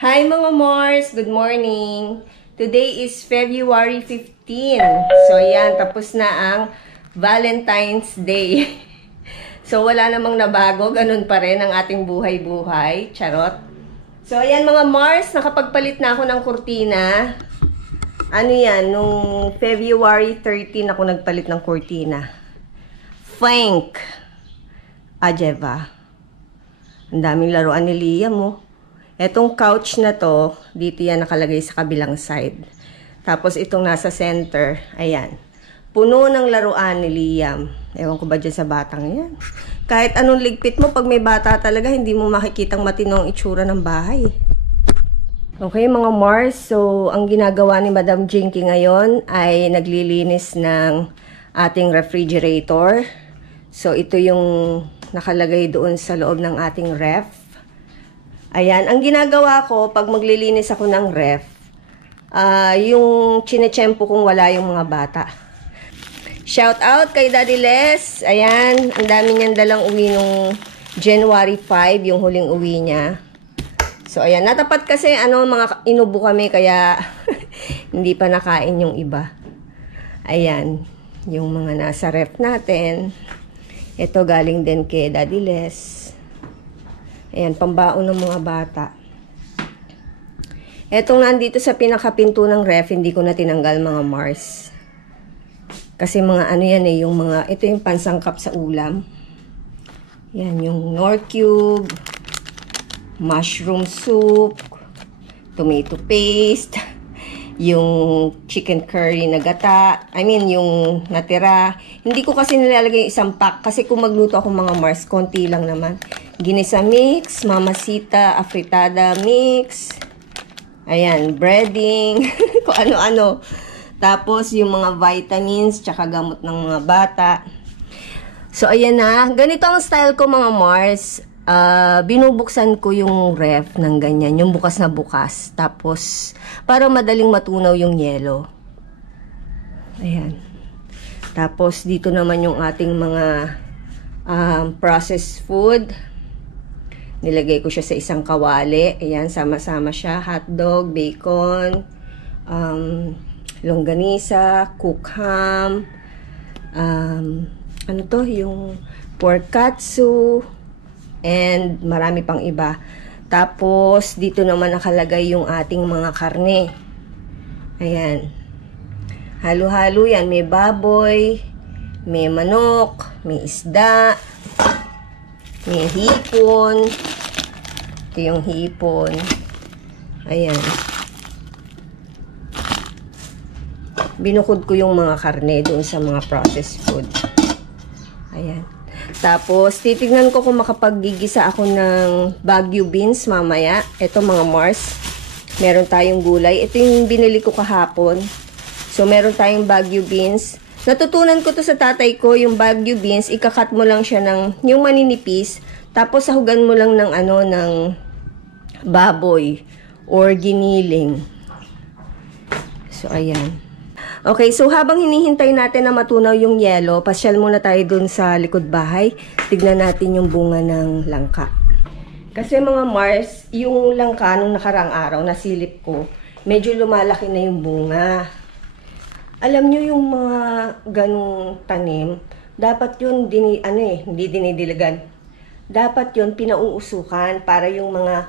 Hi mga Mars! Good morning! Today is February 15. So ayan, tapos na ang Valentine's Day. So wala namang nabago, ganun pa rin ang ating buhay-buhay. Charot! So ayan mga Mars, nakapagpalit na ako ng kurtina. Ano yan, nung February 13 ako nagpalit ng kurtina. Frank Ajeva. Ang daming laruan ni Liam mo. Etong couch na to, dito yan nakalagay sa kabilang side. Tapos itong nasa center, ayan. Puno ng laruan ni Liam. Ewan ko ba dyan sa batang yan. Kahit anong ligpit mo, pag may bata talaga, hindi mo makikitang matino ang itsura ng bahay. Okay mga Mars, so ang ginagawa ni Madam Jinky ngayon ay naglilinis ng ating refrigerator. So ito yung nakalagay doon sa loob ng ating ref. Ayan, ang ginagawa ko pag maglilinis ako ng ref, yung chinechempo kung wala yung mga bata. Shout out kay Daddy Les. Ayan, ang dami niyang dalang uwi nung January 5, yung huling uwi niya. So ayan, natapat kasi mga inubo kami kaya hindi pa nakain yung iba. Ayan, yung mga nasa ref natin. Ito galing din kay Daddy Les. Ayan, pambaon ng mga bata. Etong nandito sa pinakapinto ng ref, hindi ko na tinanggal mga Mars. Kasi mga yan yung mga, ito yung pansangkap sa ulam. Yan, yung Knorr cube, mushroom soup, tomato paste, yung chicken curry na gata, yung natira. Hindi ko kasi nilalagay isang pack kasi kung magluto ako mga Mars, konti lang naman. Ginisa mix, mamasita, afritada mix. Ayan, breading, kung ano-ano. Tapos yung mga vitamins, tsaka gamot ng mga bata. So ayan na, ganito ang style ko mga Mars. Binubuksan ko yung ref ng ganyan, yung bukas na bukas. Tapos, para madaling matunaw yung yelo. Ayan. Tapos, dito naman yung ating mga processed food. Nilagay ko siya sa isang kawali. Ayan, sama-sama siya. Hotdog, bacon, longganisa, cook ham, yung pork katsu, and marami pang iba. Tapos, dito naman nakalagay yung ating mga karne. Ayan. Halo-halo yan. May baboy, may manok, may isda, may hipon. Ito yung hipon. Ayan. Binukod ko yung mga karne doon sa mga processed food. Ayan. Tapos, titignan ko kung makapaggigisa ako ng Baguio beans mamaya. Ito mga Mars. Meron tayong gulay. Ito yung binili ko kahapon. So, meron tayong Baguio beans. Natutunan ko to sa tatay ko, yung Baguio beans, ikakat mo lang siya ng, yung maninipis. Tapos, sahugan mo lang ng ng baboy or giniling. So, ayan. Okay, so habang hinihintay natin na matunaw yung yelo, pasyal muna tayo dun sa likod bahay. Tignan natin yung bunga ng langka. Kasi mga Mars, yung langka nung nakarang araw, nasilip ko, medyo lumalaki na yung bunga. Alam nyo yung mga ganong tanim, dapat yun, hindi dinidiligan. Dapat yun pinauusukan para yung mga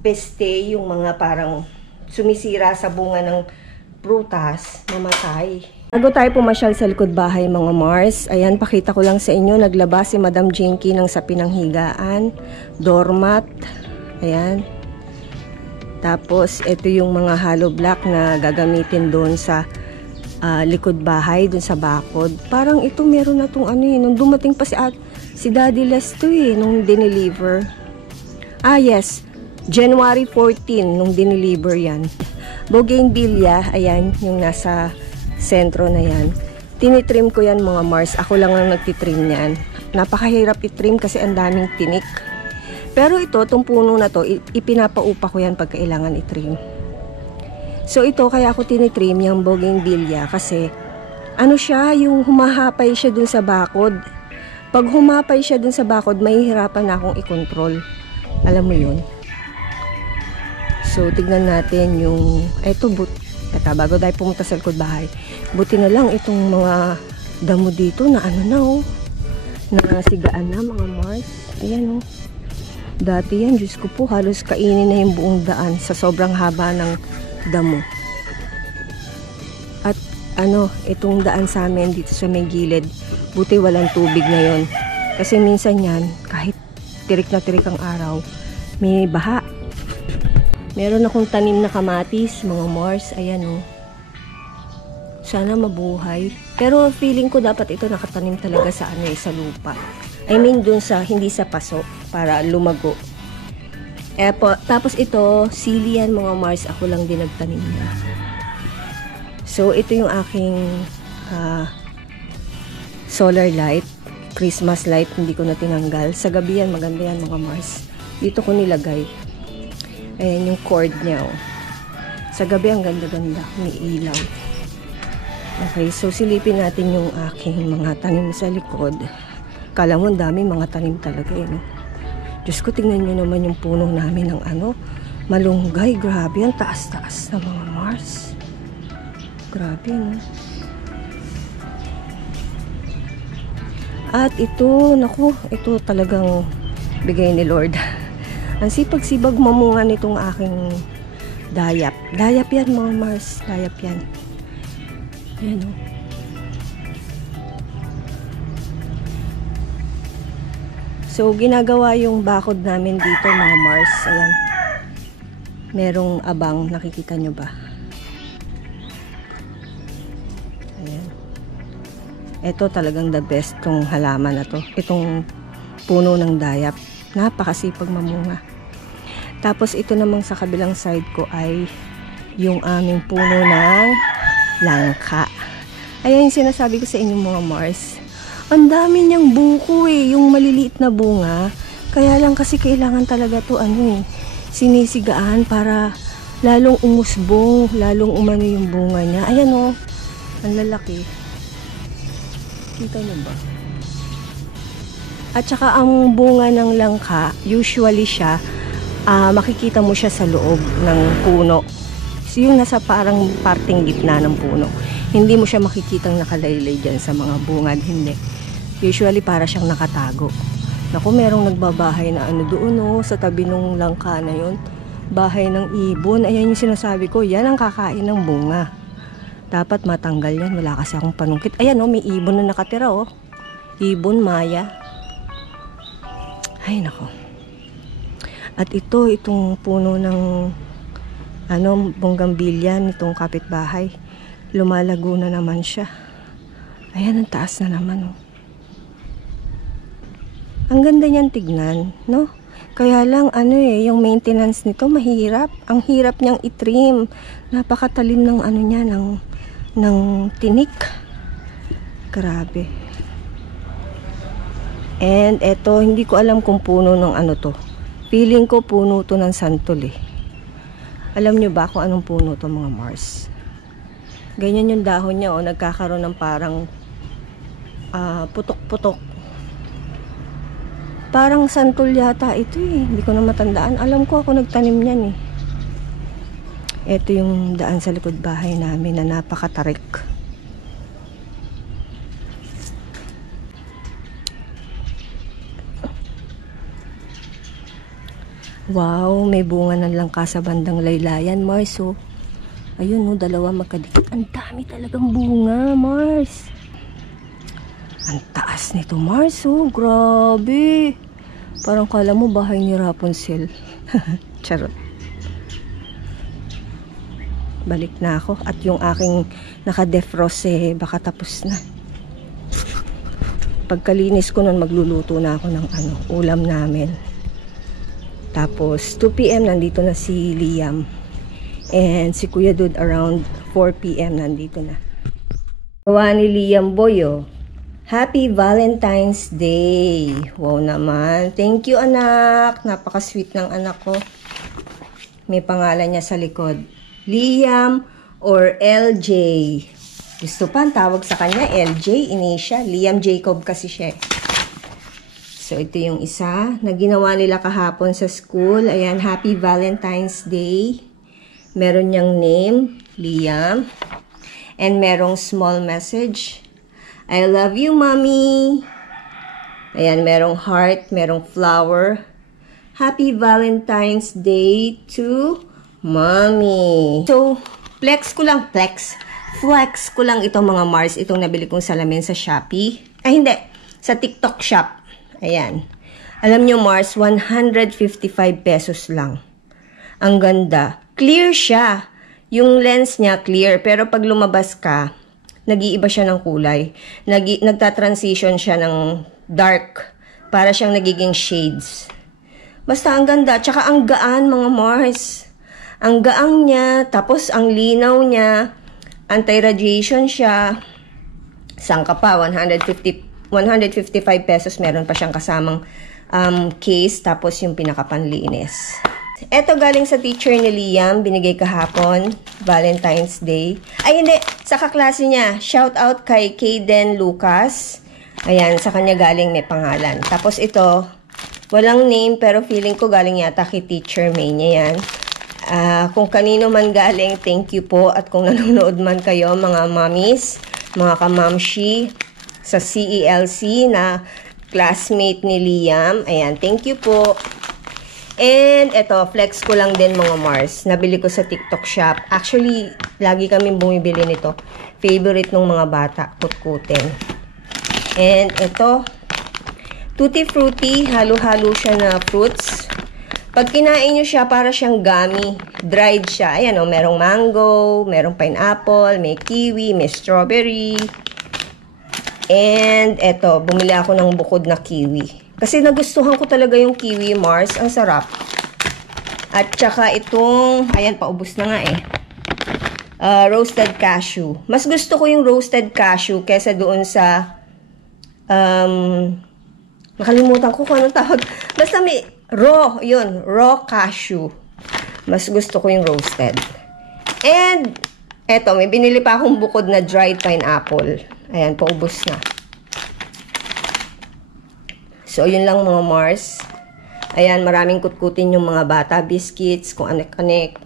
peste, yung mga parang sumisira sa bunga ng prutas, mamatay. Bago tayo pumasyal sa likod bahay mga Mars, ayan, pakita ko lang sa inyo, naglaba si Madam Jinky ng sa pinanghigaan, doormat, ayan. Tapos, ito yung mga hollow block na gagamitin doon sa likod bahay, doon sa bakod. Parang ito meron na itong nung dumating pa si Daddy Les to nung dineliver. Yes, January 14, nung dineliver yan. Bougainvillea, ayan, yung nasa sentro na yan. Tinitrim ko yan mga Mars. Ako lang ang nagtitrim yan. Napakahirap itrim kasi ang daming tinik. Pero ito, itong puno na to, ipinapaupa ko yan pag kailangan itrim. So ito, kaya ako tinitrim yung Bougainvillea kasi siya, yung humahapay siya dun sa bakod. Pag humapay siya dun sa bakod, mahihirapan na akong i-control. Alam mo yun? So, tignan natin yung, eto, bago tayo pumunta sa likod bahay. Buti na lang itong mga damo dito na ano na oh. Na sigaan na mga Mars. Ayan oh. Dati yan, Diyos ko po, halos kainin na yung buong daan sa sobrang haba ng damo. At ano, itong daan sa amin dito sa may gilid, buti walang tubig ngayon. Kasi minsan yan, kahit tirik na tirik ang araw, may baha. Meron akong tanim na kamatis, mga Mars. Ayan oh. Sana mabuhay. Pero feeling ko dapat ito nakatanim talaga sa ano sa lupa. I mean dun sa, hindi sa paso, para lumago. Tapos ito, sili yan mga Mars. Ako lang din nagtanim niya. So ito yung aking solar light. Christmas light, hindi ko na tinanggal. Sa gabi yan, maganda yan mga Mars. Dito ko nilagay. Ayan yung cord niya oh. Sa gabi ang ganda-ganda, may ilaw. Okay, so silipin natin yung aking mga tanim sa likod. Kala mo dami mga tanim talaga eh, no? Diyos ko, tingnan nyo naman yung puno namin ng ano, malunggay. Grabe, ang taas-taas na mga Mars. Grabe, no? At ito, naku, ito talagang bigay ni Lord. Ang sipag-sibag mamunga nitong aking dayap. Dayap yan mga Mars. Dayap yan. Ayan o. So, ginagawa yung bakod namin dito mga Mars. Ayan. Merong abang. Nakikita nyo ba? Ayan. Ito talagang the best tong halaman na to. Itong puno ng dayap. Napakasipag mamunga. Tapos ito namang sa kabilang side ko ay yung aming puno ng langka. Ayan yung sinasabi ko sa inyo mga Mars. Ang dami niyang buko eh, yung maliliit na bunga. Kaya lang kasi kailangan talaga to ano eh, sinisigaan para lalong umusbong, lalong umano yung bunga niya. Ayan oh, ang lalaki. Kita niyo ba? At saka ang bunga ng langka, usually siya, makikita mo siya sa loob ng puno. So, yung nasa parang parting gitna ng puno. Hindi mo siya makikitang nakalaylay dyan sa mga bungad, hindi. Usually para siyang nakatago. Naku, merong nagbabahay na ano doon oh, sa tabi ng langka na yun. Bahay ng ibon. Ayan yung sinasabi ko, yan ang kakain ng bunga. Dapat matanggal yan, wala kasi akong panungkit. Ayan oh, may ibon na nakatira oh. Ibon, maya. Ay, nako. At itong puno ng bonggambilya, itong kapitbahay. Lumalago na naman siya. Ayan, ang taas na naman, oh. Ang ganda niyan tignan, no? Kaya lang, yung maintenance nito mahirap. Ang hirap niyang itrim. Napakatalim ng niya, ng tinik. Grabe. And eto, hindi ko alam kung puno ng ano to. Feeling ko puno to ng santol eh. Alam nyo ba kung anong puno to mga Mars? Ganyan yung dahon niya oh, nagkakaroon ng parang putok-putok. Parang santol yata ito eh. Hindi ko na matandaan. Alam ko ako nagtanim niyan eh. Ito yung daan sa likod bahay namin na napakatarik. Wow, may bunga ng langka sa bandang laylayan, Mars. Oh. Ayun, dalawa magkadikit. Ang dami talagang bunga, Mars. Ang taas nito, Mars. Oh, grabe. Parang kala mo bahay ni Rapunzel. Charot. Balik na ako. At yung aking naka-defrost baka tapos na. Pagkalinis ko nun, magluluto na ako ng ulam namin. Tapos 2 PM nandito na si Liam. And si Kuya Dude around 4 PM nandito na. Gawa ni Liam Boyo. Happy Valentine's Day. Wow naman. Thank you anak. Napaka-sweet ng anak ko. May pangalan niya sa likod. Liam or LJ. Gusto pa ang tawag sa kanya LJ. Initial. Liam Jacob kasi siya. So, ito yung isa na ginawa nila kahapon sa school. Ayan, Happy Valentine's Day. Meron niyang name, Liam. And merong small message. I love you, Mommy. Ayan, merong heart, merong flower. Happy Valentine's Day to Mommy. So, flex ko lang itong mga Mars, itong nabili kong salamin sa Shopee. Ay, hindi. Sa TikTok shop. Ayan. Alam nyo, Mars, 155 pesos lang. Ang ganda. Clear siya. Yung lens niya clear, pero pag lumabas ka, nag-iiba siya ng kulay. Nagta-transition siya ng dark. Para siyang nagiging shades. Basta ang ganda. Tsaka ang gaan, mga Mars. Ang gaang niya, tapos ang linaw niya, anti-radiation siya. Saan ka pa? 155 pesos. Meron pa siyang kasamang case, tapos yung pinakapanlinis. Ito galing sa teacher ni Liam, binigay kahapon, Valentine's Day. Ay hindi, sa kaklase niya. Shout out kay Kaden Lucas. Ayan, sa kanya galing, may pangalan. Tapos ito, walang name pero feeling ko galing yata kay Teacher May niya yan. Kung kanino man galing, thank you po. At kung nanonood man kayo, mga mommies, mga kamamshi, sa CELC na classmate ni Liam. Ayan, thank you po. And eto, flex ko lang din mga Mars. Nabili ko sa TikTok shop. Actually, lagi kami bumibili nito. Favorite ng mga bata, kutkutin. And eto, Tutti Frutti, halo-halo siya na fruits. Pag kinain nyo siya, para siyang gummy. Dried siya. Ayan o, merong mango, merong pineapple, may kiwi, may strawberry. And eto, bumili ako ng bukod na kiwi. Kasi nagustuhan ko talaga yung kiwi, Mars. Ang sarap. At saka itong, ayan, paubos na nga eh. Roasted cashew. Mas gusto ko yung roasted cashew kesa doon sa, nakalimutan ko kung anong tawag. Basta may raw, yun, raw cashew. Mas gusto ko yung roasted. And, eto, may binili pa akong bukod na dried pineapple. Ayan, paubos na. So, yun lang mga Mars. Ayan, maraming kutkutin yung mga bata, biscuits, kung anek-anek.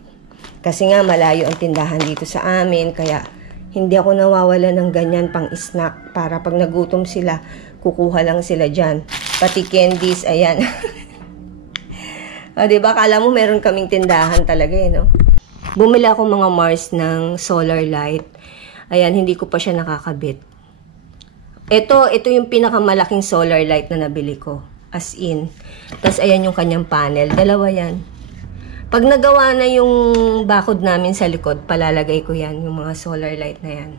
Kasi nga, malayo ang tindahan dito sa amin. Kaya, hindi ako nawawala ng ganyan pang snack. Para pag nagutom sila, kukuha lang sila dyan. Pati candies, ayan. O, diba? Kala mo meron kaming tindahan talaga eh, no? Bumili ako mga Mars ng solar light. Ayan, hindi ko pa siya nakakabit. Ito yung pinakamalaking solar light na nabili ko. As in. Tapos, ayan yung kanyang panel. Dalawa yan. Pag nagawa na yung bakod namin sa likod, palalagay ko yan, yung mga solar light na yan.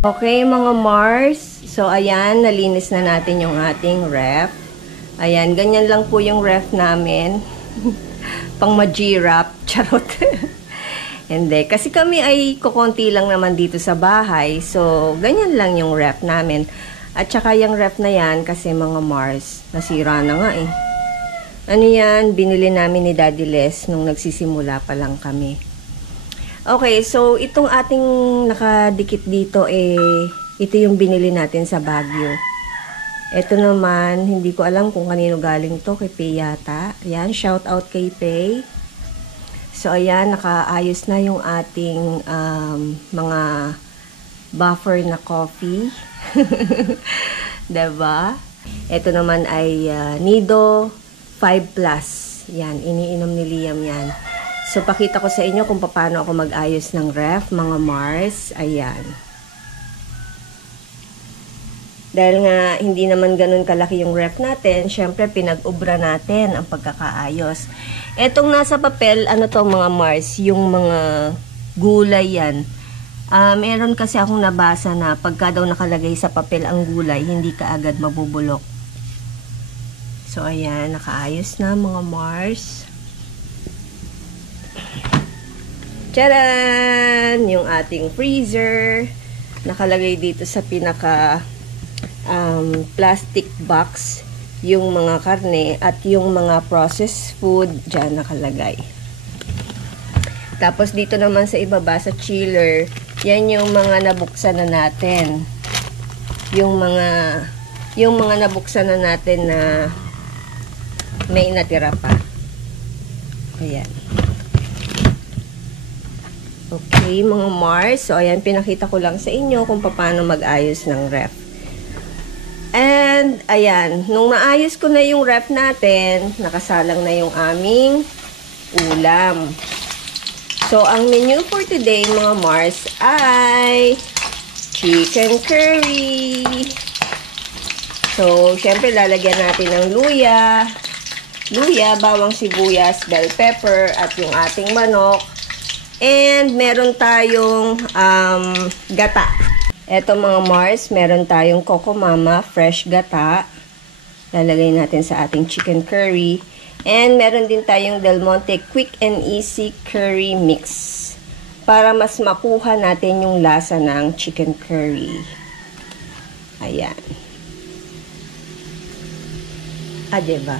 Okay, mga Mars. So, ayan, nalinis na natin yung ating ref. Ayan, ganyan lang po yung ref namin. Pang ma-G-wrap. Charot. Hindi. Kasi kami ay kukonti lang naman dito sa bahay. So, ganyan lang yung ref namin. At saka yung ref na yan, kasi mga Mars, nasira na nga eh. Ano yan? Binili namin ni Daddy Les nung nagsisimula pa lang kami. Okay, so itong ating nakadikit dito eh, ito yung binili natin sa Baguio. Ito naman, hindi ko alam kung kanino galing to, kay Pei yata. Ayan, shout out kay Pei. So, ayan, nakaayos na yung ating mga buffer na coffee. Diba? Ito naman ay Nido 5 Plus. Yan, iniinom ni Liam yan. So, pakita ko sa inyo kung paano ako mag-ayos ng ref, mga Mars. Ayan. Dahil nga, hindi naman ganun kalaki yung ref natin, syempre, pinag-ubra natin ang pagkakaayos. Etong nasa papel, ano to mga Mars, yung mga gulay yan. Meron kasi akong nabasa na pagka daw nakalagay sa papel ang gulay, hindi ka agad mabubulok. So, ayan, nakaayos na mga Mars. Tcharan! Yung ating freezer. Nakalagay dito sa pinaka plastic box yung mga karne at yung mga processed food dyan nakalagay. Tapos dito naman sa ibaba sa chiller, yan yung mga nabuksan na natin. Yung mga nabuksan na natin na may natira pa. Ayan. Okay, mga Mars. So, ayan, pinakita ko lang sa inyo kung paano mag-ayos ng ref. And, ayan, nung naayos ko na yung ref natin, nakasalang na yung aming ulam. So, ang menu for today, mga Mars, ay chicken curry. So, syempre, lalagyan natin ng luya, bawang sibuyas, bell pepper, at yung ating manok. And, meron tayong gata. Eto mga Mars, meron tayong Coco Mama fresh gata. Lalagay natin sa ating chicken curry. And, meron din tayong Del Monte Quick and Easy Curry Mix. Para mas makuha natin yung lasa ng chicken curry. Ayan. Diba?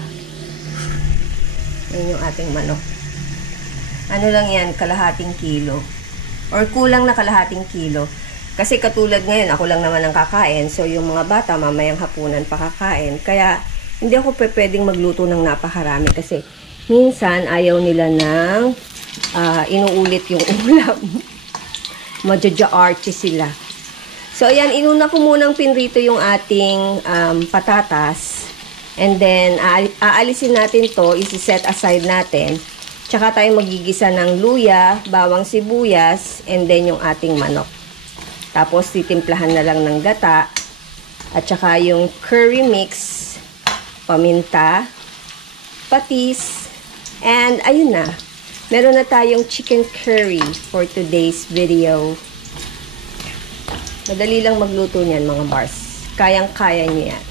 Yan yung ating manok. Ano lang yan, kalahating kilo. Or kulang na kalahating kilo. Kasi katulad ngayon, ako lang naman ang kakain. So, yung mga bata, mamayang hapunan pa kakain. Kaya, hindi ako pwedeng magluto ng napakarami. Kasi, minsan, ayaw nila ng inuulit yung ulam. Madja-arty sila. So, ayan, inuna ko munang pinrito yung ating patatas. And then, aalisin natin to, isi-set aside natin. Tsaka tayo magigisa ng luya, bawang sibuyas, and then yung ating manok. Tapos, titimplahan na lang ng gata. At tsaka yung curry mix, paminta, patis, and ayun na. Meron na tayong chicken curry for today's video. Madali lang magluto niyan, mga Mars. Kayang-kaya niyo yan.